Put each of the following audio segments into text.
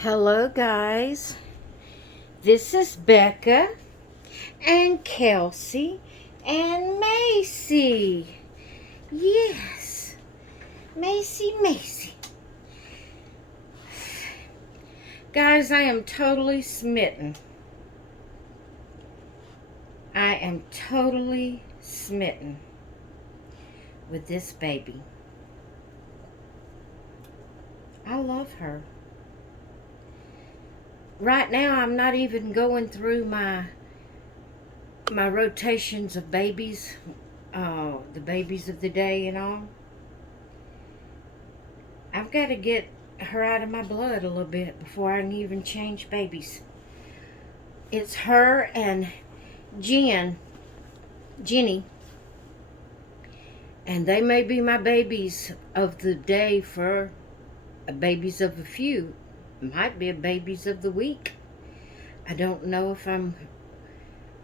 Hello, guys. This is Becca and Kelsey and Macy. Yes, Macy. Guys, I am totally smitten. I am totally smitten with this baby. I love her. Right now, I'm not even going through my rotations of babies, the babies of the day and all. I've got to get her out of my blood a little bit before I can even change babies. It's her and Jenny, and they may be my babies of the day for babies of a few. Might be a babies of the week. I don't know if I'm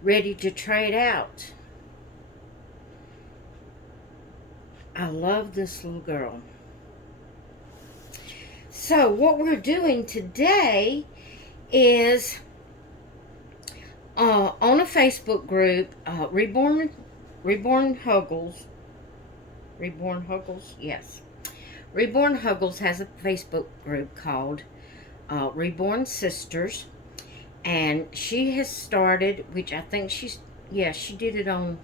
ready to trade out. I love this little girl. So what we're doing today is on a Facebook group, Reborn Huggles. Reborn Huggles, yes. Reborn Huggles has a Facebook group called Reborn Sisters, and she has started, which I think she did it on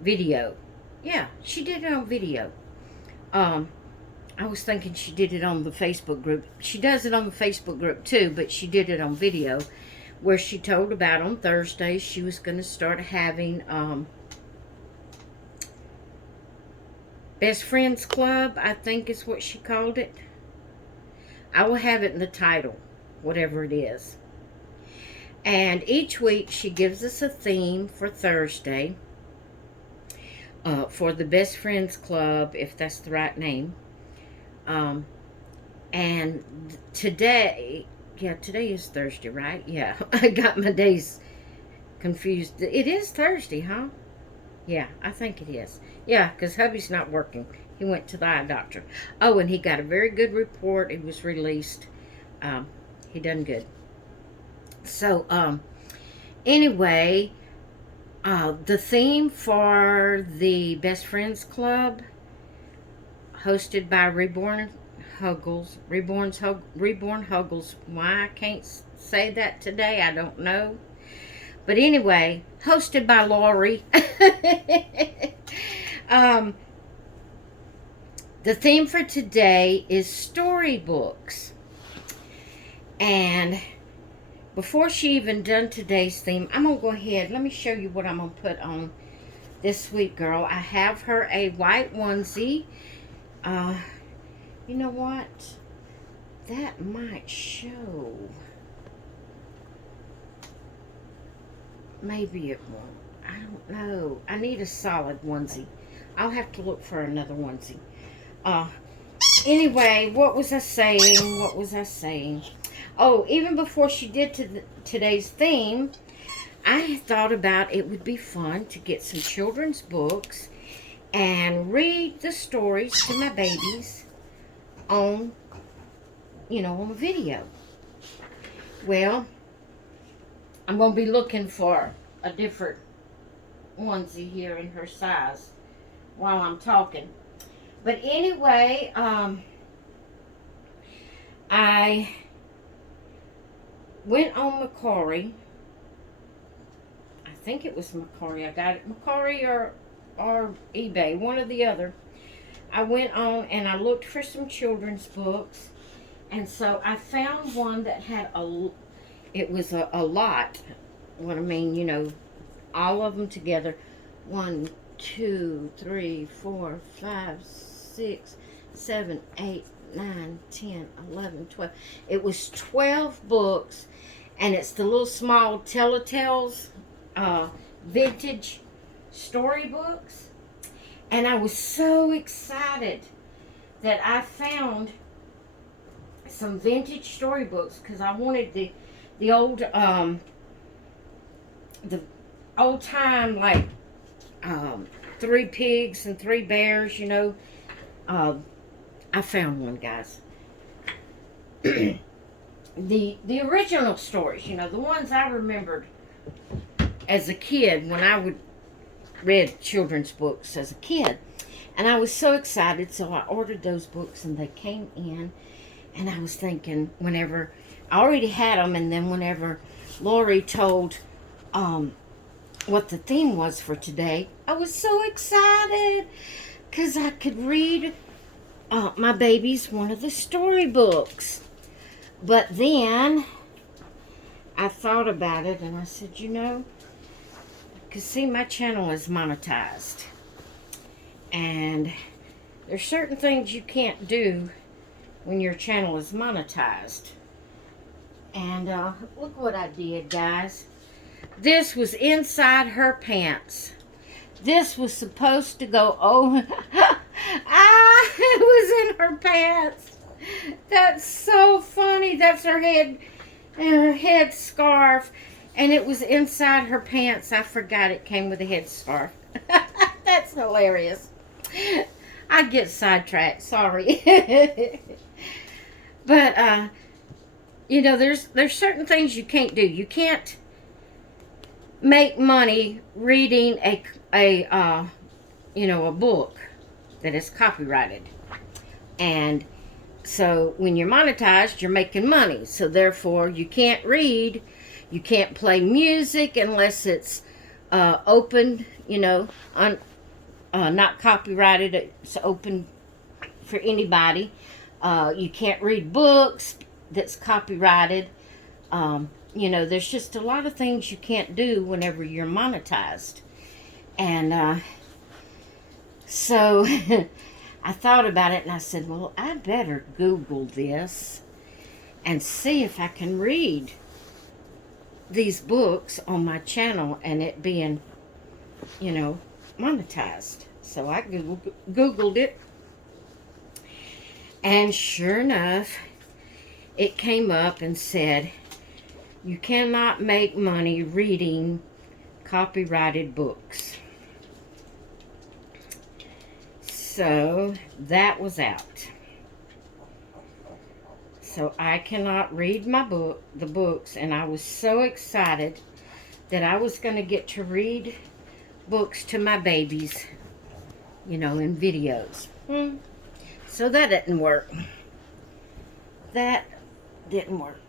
video. Yeah, she did it on video. I was thinking she did it on the Facebook group. She does it on the Facebook group too, but she did it on video, where she told about on Thursdays she was going to start having Best Friends Club, I think is what she called it. I will have it in the title, whatever it is. And each week she gives us a theme for Thursday for the Best Friends Club, if that's the right name. And today is Thursday, right? Yeah, I got my days confused. It is Thursday, huh? Yeah, I think it is. Yeah, because hubby's not working. He went to the eye doctor. Oh, and he got a very good report. It was released. He done good. So, anyway, the theme for the Best Friends Club, hosted by Reborn Huggles. Why I can't say that today, I don't know. But anyway, hosted by Lori. The theme for today is storybooks. And before she even done today's theme, I'm going to go ahead. Let me show you what I'm going to put on this sweet girl. I have her a white onesie. You know what? That might show. Maybe it won't. I don't know. I need a solid onesie. I'll have to look for another onesie. Anyway, what was I saying? Oh, even before she did today's theme, I thought about it would be fun to get some children's books and read the stories to my babies on video. Well, I'm going to be looking for a different onesie here in her size while I'm talking. But anyway, I went on Macquarie. I think it was Macquarie. I got it Macquarie or eBay, one or the other. I went on and I looked for some children's books, and so I found one that had a lot. What I mean, all of them together. 1, 2, 3, 4, 5, 6, 7, 8, 9, 10, 11, 12. It was 12 books, and it's the little small Telltales vintage storybooks. And I was so excited that I found some vintage storybooks, because I wanted the old time, like 3 pigs and 3 bears. I found one, guys. the original stories, you know, the ones I remembered as a kid when I would read children's books as a kid. And I was so excited, so I ordered those books and they came in. And I was thinking, whenever I already had them, and then whenever Lori told what the theme was for today, I was so excited because I could read my babies one of the storybooks. But then I thought about it and I said, you know, because see, my channel is monetized. And there's certain things you can't do when your channel is monetized. And look what I did, guys. This was inside her pants. This was supposed to go, oh, it was in her pants. That's so funny. That's her head scarf. And it was inside her pants. I forgot it came with a head scarf. That's hilarious. I get sidetracked, sorry. But, you know, there's certain things you can't do. You can't make money reading a book that is copyrighted. And so when you're monetized, you're making money. So therefore, you can't read, you can't play music unless it's open, you know, not copyrighted. It's open for anybody. You can't read books that's copyrighted. You know, there's just a lot of things you can't do whenever you're monetized. And so I thought about it and I said, well, I better Google this and see if I can read these books on my channel and it being, you know, monetized. So I Googled it. And sure enough, it came up and said, you cannot make money reading copyrighted books. So that was out. So I cannot read the books, and I was so excited that I was going to get to read books to my babies, you know, in videos. So that didn't work. That didn't work.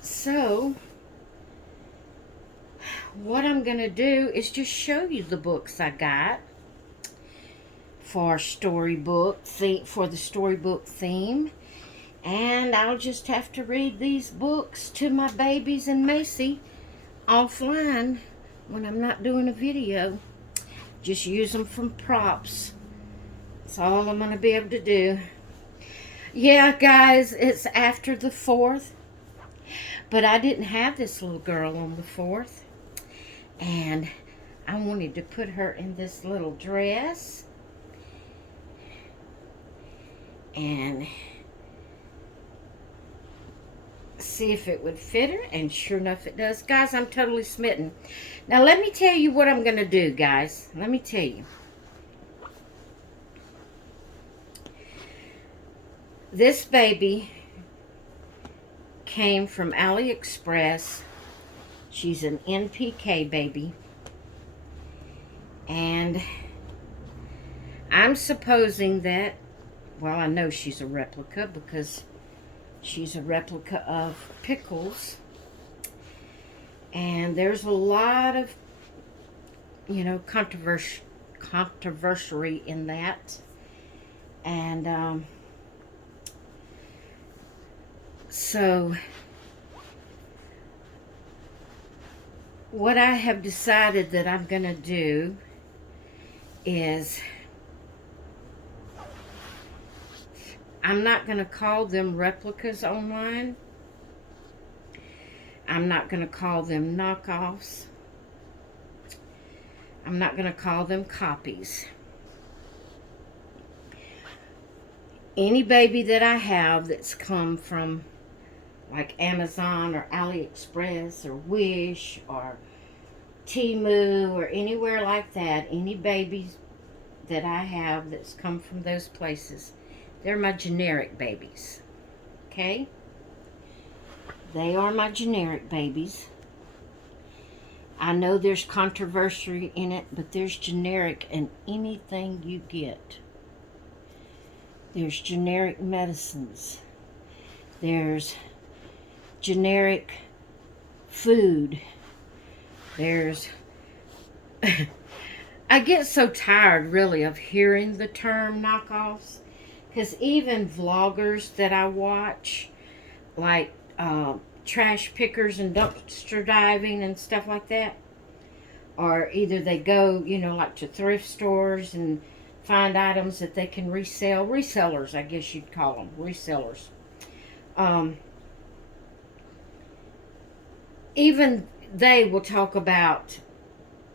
So what I'm going to do is just show you the books I got for the storybook theme. And I'll just have to read these books to my babies and Macy offline when I'm not doing a video. Just use them from props. That's all I'm going to be able to do. Yeah, guys, it's after the 4th. But I didn't have this little girl on the 4th. And I wanted to put her in this little dress. And see if it would fit her. And sure enough, it does. Guys, I'm totally smitten. Now, let me tell you what I'm going to do, guys. Let me tell you. This baby came from AliExpress. She's an NPK baby. And I'm supposing that, well, I know she's a replica because she's a replica of Pickles. And there's a lot of, you know, controversy in that. And so what I have decided that I'm going to do is I'm not going to call them replicas online. I'm not going to call them knockoffs. I'm not going to call them copies. Any baby that I have that's come from like Amazon or AliExpress or Wish or Temu or anywhere like that, any babies that I have that's come from those places, they're my generic babies. Okay? They are my generic babies. I know there's controversy in it, but there's generic in anything you get. There's generic medicines. There's generic food. There's... I get so tired, really, of hearing the term knockoffs. Because even vloggers that I watch, like trash pickers and dumpster diving and stuff like that, or either they go, you know, like to thrift stores and find items that they can resell. Resellers, I guess you'd call them. Resellers. Even they will talk about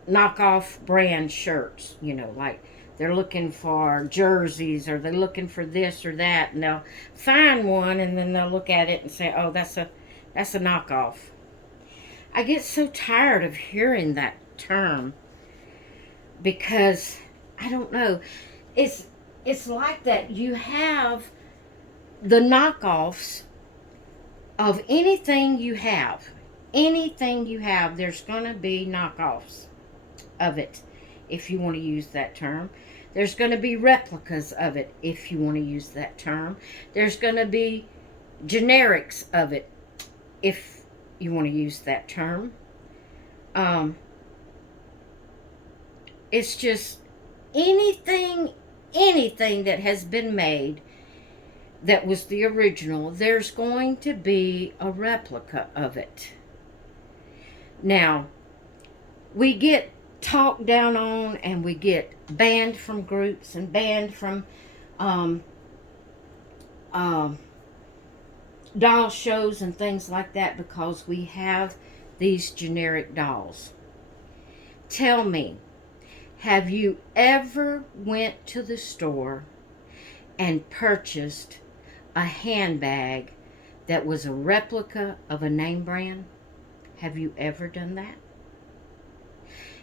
knockoff brand shirts, you know, like they're looking for jerseys or they're looking for this or that, and they'll find one and then they'll look at it and say, oh, that's a knockoff. I get so tired of hearing that term because I don't know, it's like that you have the knockoffs of anything you have. Anything you have, there's going to be knockoffs of it, if you want to use that term. There's going to be replicas of it, if you want to use that term. There's going to be generics of it, if you want to use that term. It's just anything that has been made that was the original, there's going to be a replica of it. Now, we get talked down on and we get banned from groups and banned from doll shows and things like that because we have these generic dolls. Tell me, have you ever went to the store and purchased a handbag that was a replica of a name brand? Have you ever done that?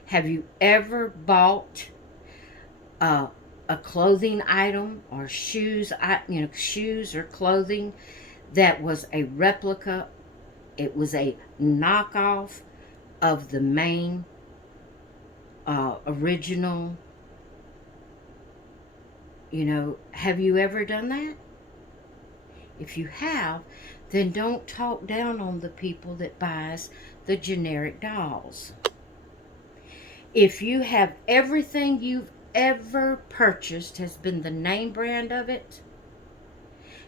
Have you ever bought a clothing item or shoes, shoes or clothing that was a replica? It was a knockoff of the main original. Have you ever done that? If you have, then don't talk down on the people that buys the generic dolls. If you have everything you've ever purchased has been the name brand of it,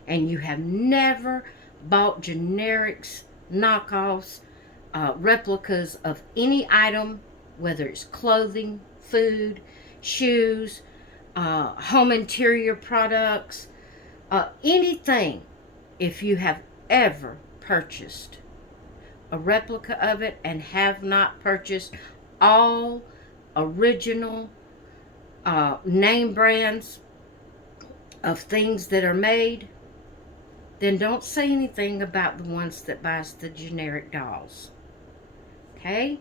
and you have never bought generics, knockoffs, replicas of any item, whether it's clothing, food, shoes, home interior products, anything, if you have ever purchased a replica of it and have not purchased all original name brands of things that are made, then don't say anything about the ones that buys the generic dolls. Okay?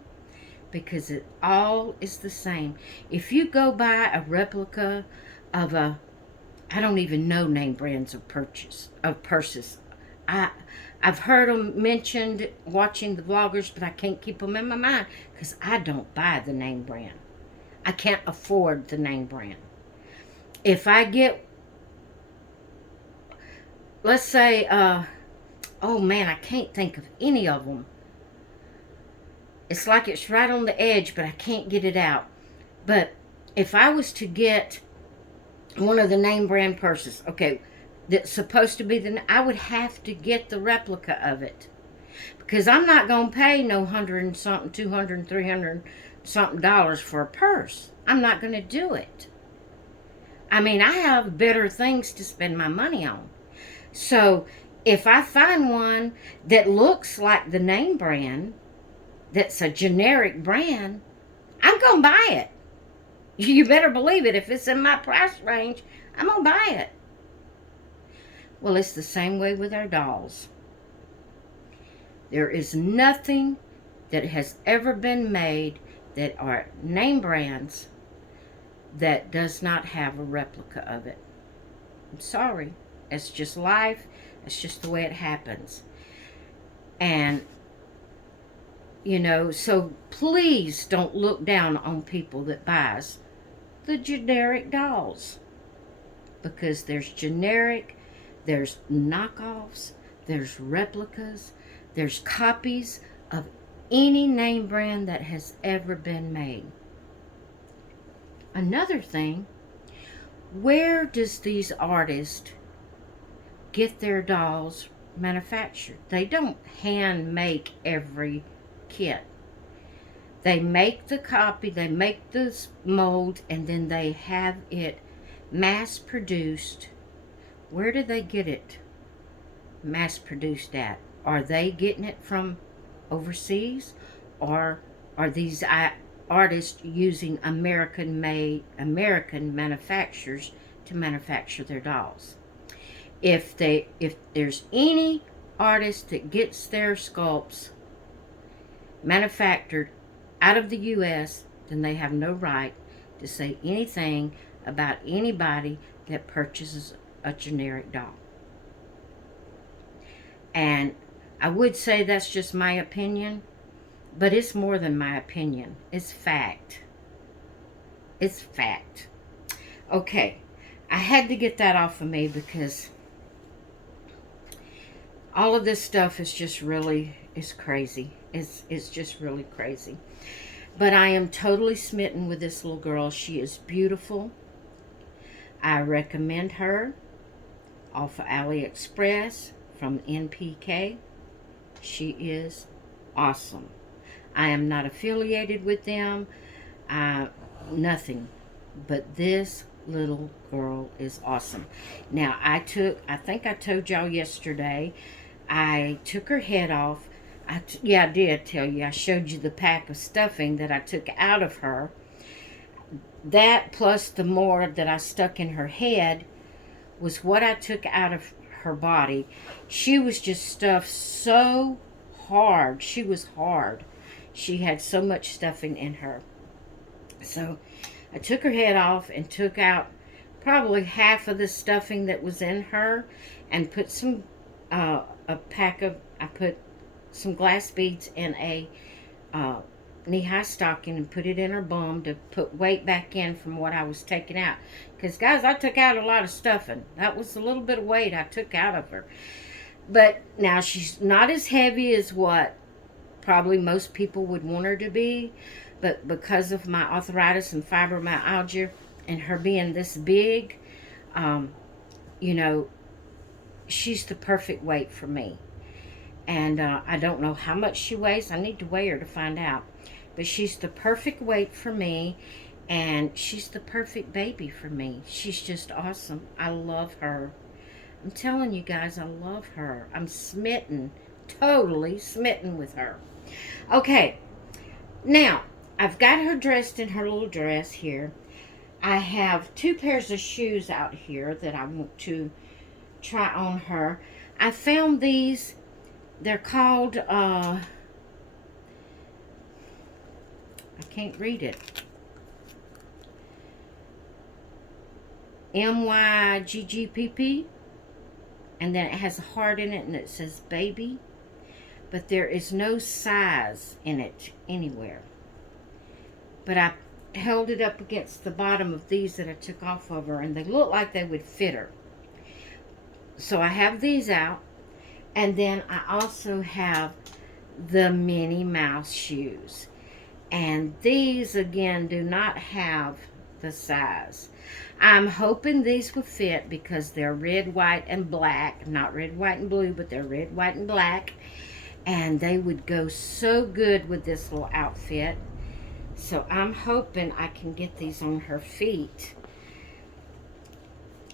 Because it all is the same. If you go buy a replica of I don't even know name brands of purses. I've heard them mentioned watching the vloggers, but I can't keep them in my mind because I don't buy the name brand. I can't afford the name brand. If I get, let's say, oh man, I can't think of any of them. It's like it's right on the edge, but I can't get it out. But if I was to get one of the name brand purses, okay, that's supposed to be I would have to get the replica of it. Because I'm not going to pay no $100 and something, $200, $300 something dollars for a purse. I'm not going to do it. I mean, I have better things to spend my money on. So if I find one that looks like the name brand, that's a generic brand, I'm going to buy it. You better believe it. If it's in my price range, I'm going to buy it. Well, it's the same way with our dolls. There is nothing that has ever been made that are name brands that does not have a replica of it. I'm sorry. It's just life. It's just the way it happens. And, you know, so please don't look down on people that buys the generic dolls. Because there's generic, there's knockoffs, there's replicas, there's copies of any name brand that has ever been made. Another thing, where does these artists get their dolls manufactured? They don't hand make every kit. They make the copy, they make the mold, and then they have it mass produced. Where do they get it mass produced at? Are they getting it from overseas, or are these artists using American manufacturers to manufacture their dolls? If there's any artist that gets their sculpts manufactured out of the US, then they have no right to say anything about anybody that purchases a generic doll. And I would say that's just my opinion, but it's more than my opinion. It's fact. It's fact. Okay, I had to get that off of me because all of this stuff is just really, it's crazy. It's just really crazy. But I am totally smitten with this little girl. She is beautiful. I recommend her off of AliExpress from NPK. She is awesome. I am not affiliated with them. Nothing. But this little girl is awesome. Now, I think I told y'all yesterday, I took her head off. Yeah, I did tell you. I showed you the pack of stuffing that I took out of her. That plus the more that I stuck in her head was what I took out of her body. She was just stuffed so hard. She was hard. She had so much stuffing in her. So I took her head off and took out probably half of the stuffing that was in her and put some, I put some glass beads in a knee-high stocking and put it in her bum to put weight back in from what I was taking out. Because, guys, I took out a lot of stuffing. That was a little bit of weight I took out of her. But now she's not as heavy as what probably most people would want her to be. But because of my arthritis and fibromyalgia and her being this big, you know, she's the perfect weight for me. And I don't know how much she weighs. I need to weigh her to find out. But she's the perfect weight for me. And she's the perfect baby for me. She's just awesome. I love her. I'm telling you guys, I love her. I'm smitten. Totally smitten with her. Okay. Now, I've got her dressed in her little dress here. I have 2 pairs of shoes out here that I want to try on her. I found these. They're called, I can't read it. MYGGPP. And then it has a heart in it and it says baby. But there is no size in it anywhere. But I held it up against the bottom of these that I took off of her, and they look like they would fit her. So I have these out. And then I also have the Minnie Mouse shoes. And these, again, do not have the size. I'm hoping these will fit because they're red, white, and black. Not red, white, and blue, but they're red, white, and black. And they would go so good with this little outfit. So I'm hoping I can get these on her feet.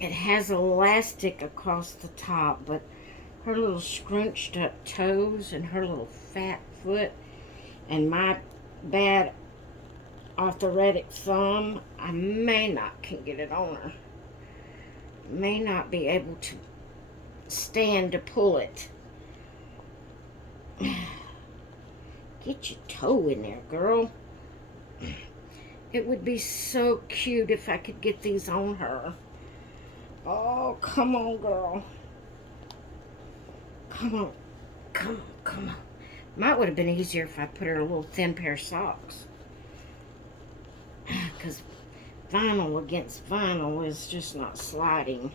It has elastic across the top, but her little scrunched up toes and her little fat foot and my bad arthritic thumb, I may not can get it on her. May not be able to stand to pull it. Get your toe in there, girl. It would be so cute if I could get these on her. Oh, come on, girl. Come on. come on, come on. Might would have been easier if I put her a little thin pair of socks. Because vinyl against vinyl is just not sliding.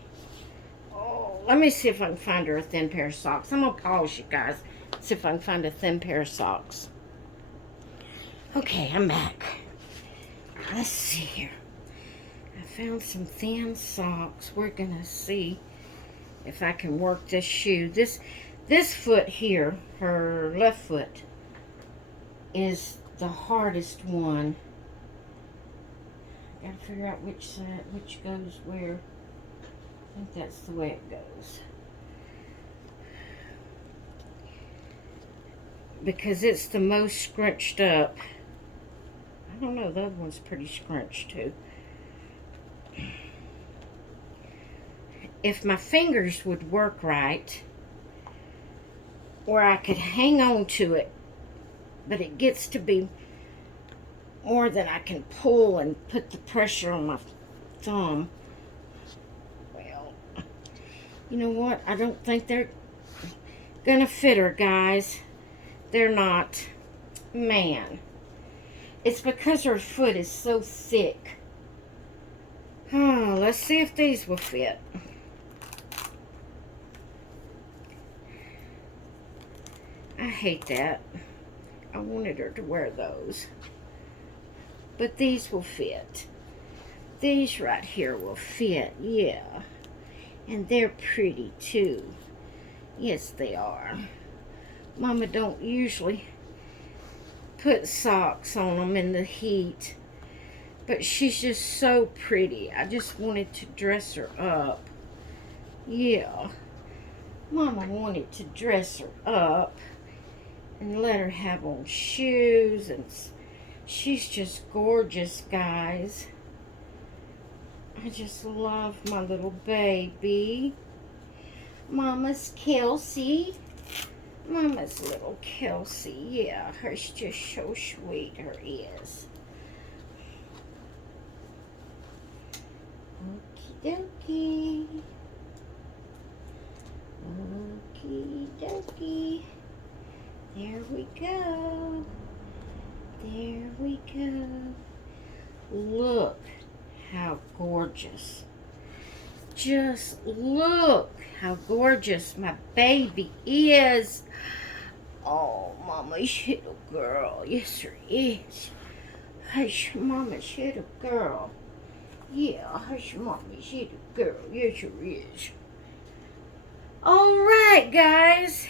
Oh, let me see if I can find her a thin pair of socks. I'm going to pause, you guys. See if I can find a thin pair of socks. Okay, I'm back. Let's see here. I found some thin socks. We're going to see if I can work this shoe. This foot here, her left foot, is the hardest one. I gotta figure out which side, which goes where. I think that's the way it goes. Because it's the most scrunched up. I don't know, the other one's pretty scrunched too. If my fingers would work right, where I could hang on to it, but it gets to be more than I can pull and put the pressure on my thumb. Well, you know what? I don't think they're gonna fit her, guys. They're not. Man, it's because her foot is so thick. Oh, let's see if these will fit. I hate that. I wanted her to wear those. But these will fit. These right here will fit, yeah. And they're pretty too. Yes, they are. Mama don't usually put socks on them in the heat. But she's just so pretty. I just wanted to dress her up. Yeah. Mama wanted to dress her up and let her have on shoes, and she's just gorgeous, guys. I just love my little baby. Mama's Kelsey. Mama's little Kelsey. Yeah, her's just so sweet, her is. Okie dokie. Okie dokie. There we go. There we go. Look how gorgeous. Just look how gorgeous my baby is. Oh, Mama's little girl. Yes, her is. Hush, Mama's little girl. Yeah, hush, Mama's little girl. Yes, her is. All right, guys.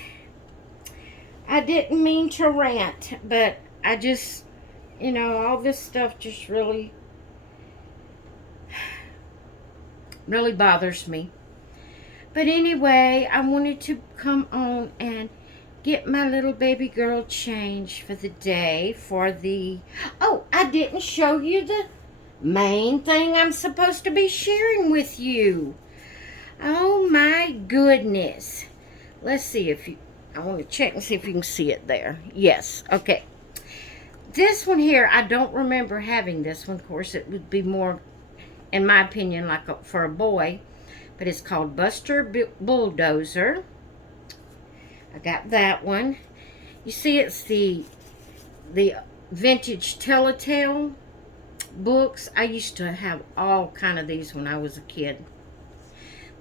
I didn't mean to rant, but I just, you know, all this stuff just really bothers me. But anyway, I wanted to come on and get my little baby girl changed for the day for the... Oh, I didn't show you the main thing I'm supposed to be sharing with you. Oh my goodness. Let's see if you... I want to check and see if you can see it there. Yes, okay. This one here, I don't remember having this one. Of course, it would be more, in my opinion, like for a boy. But it's called Buster Bulldozer. I got that one. You see, it's the vintage Telltale books. I used to have all kind of these when I was a kid.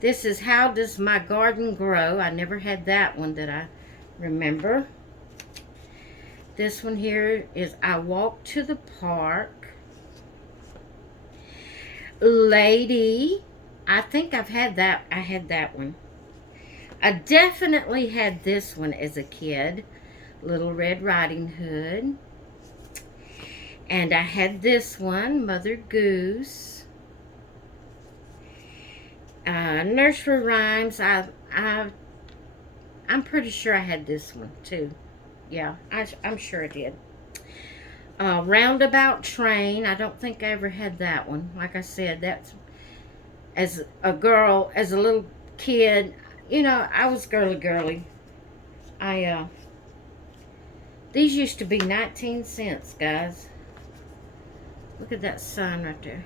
This is How Does My Garden Grow? I never had that one that I remember. This one here is I Walk to the Park. Lady. I think I've had that. I had that one. I definitely had this one as a kid. Little Red Riding Hood. And I had this one, Mother Goose. Nursery Rhymes. I'm pretty sure I had this one too. Yeah, I'm sure I did. Roundabout Train. I don't think I ever had that one. Like I said, that's as a girl, as a little kid. You know, I was girly. These used to be 19 cents, guys. Look at that sign right there.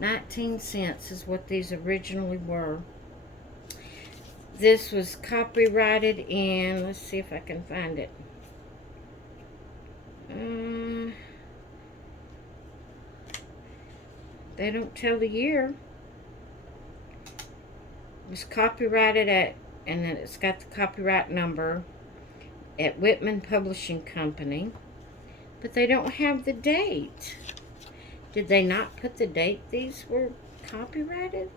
19 cents is what these originally were. This was copyrighted in, let's see if I can find it. They don't tell the year. It was copyrighted at, and then it's got the copyright number at Whitman Publishing Company. But they don't have the date. Did they not put the date these were copyrighted?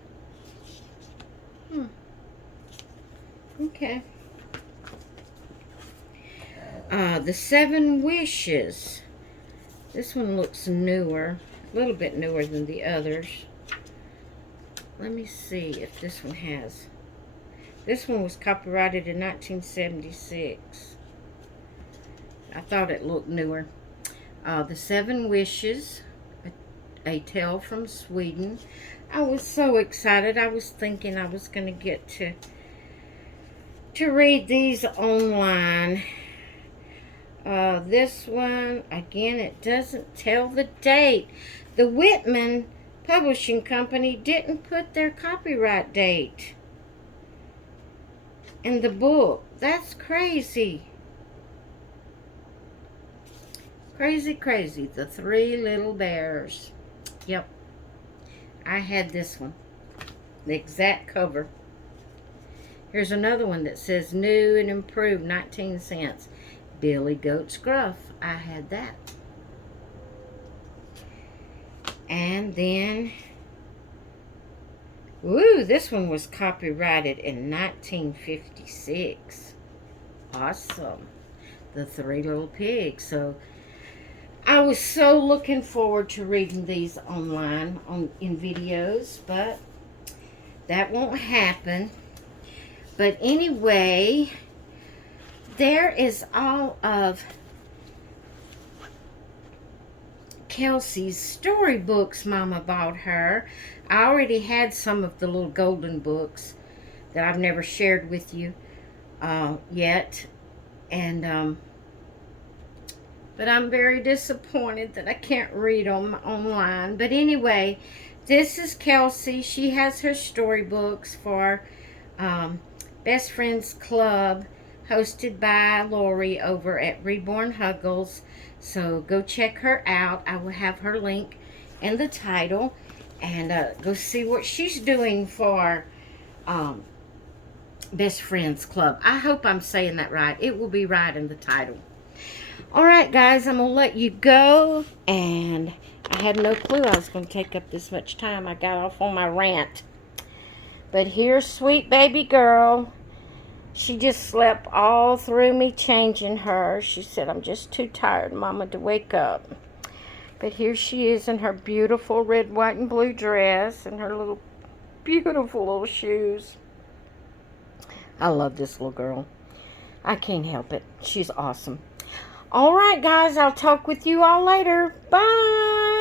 Okay. The Seven Wishes. This one looks newer. A little bit newer than the others. Let me see if this one has. This one was copyrighted in 1976. I thought it looked newer. The Seven Wishes, a Tale from Sweden. I was so excited. I was thinking I was going to get to read these online. This one, again, it doesn't tell the date. The Whitman Publishing Company didn't put their copyright date in the book. That's crazy. Crazy, crazy. The Three Little Bears. Yep. I had this one. The exact cover. Here's another one that says new and improved, 19 cents. Billy Goat's Gruff. I had that. And then, ooh, this one was copyrighted in 1956. Awesome. The Three Little Pigs. So, I was so looking forward to reading these online in videos, but that won't happen. But anyway, there is all of Kelsey's storybooks Mama bought her. I already had some of the little golden books that I've never shared with you yet. And but I'm very disappointed that I can't read them online. But anyway, this is Kelsey. She has her storybooks for Best Friends Club, hosted by Lori over at Reborn Huggles. So go check her out. I will have her link in the title. And go see what she's doing for Best Friends Club. I hope I'm saying that right. It will be right in the title. Alright guys, I'm going to let you go, and I had no clue I was going to take up this much time. I got off on my rant. But here's sweet baby girl. She just slept all through me changing her. She said, I'm just too tired, Mama, to wake up. But here she is in her beautiful red, white, and blue dress and her little beautiful little shoes. I love this little girl. I can't help it. She's awesome. All right, guys, I'll talk with you all later. Bye.